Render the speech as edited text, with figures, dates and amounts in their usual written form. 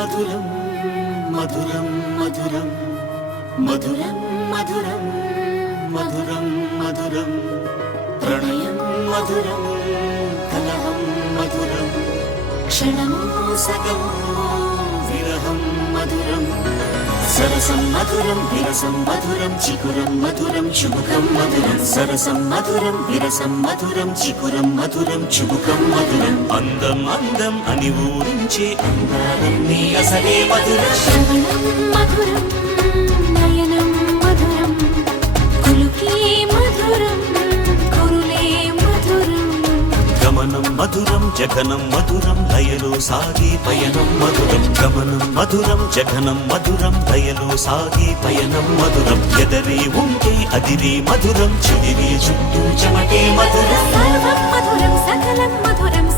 మధురం మధురం మధురం మధురం మధురం మధురం మధురం ప్రణయం మధురం కలహం మధురం క్షణము సగము విరహం మధురం సరసం మధురం విరసం మధురం చికురం మధురం చుబుకం మధురం సరసం మధురం విరసం మధురం చికురం మధురం చుబుకం మధురం అందం అందం అని ఊరించే అందాలన్నీ అసలే మధురం శ్రవణం మధురం నయనం మధురం కులుకే మధురం కురులే మధురం గమనం మధురం జగనం మధురం లయలో సాగే పయనం మధురం గమనం మధురం జగనం మధురం లయలో సాగే పయనం మధురం ఎదరే ఉంటే అదిరే మధురం చెదిరే చుట్టూ చెమటే మధురం సర్వం మధురం సకలం మధురం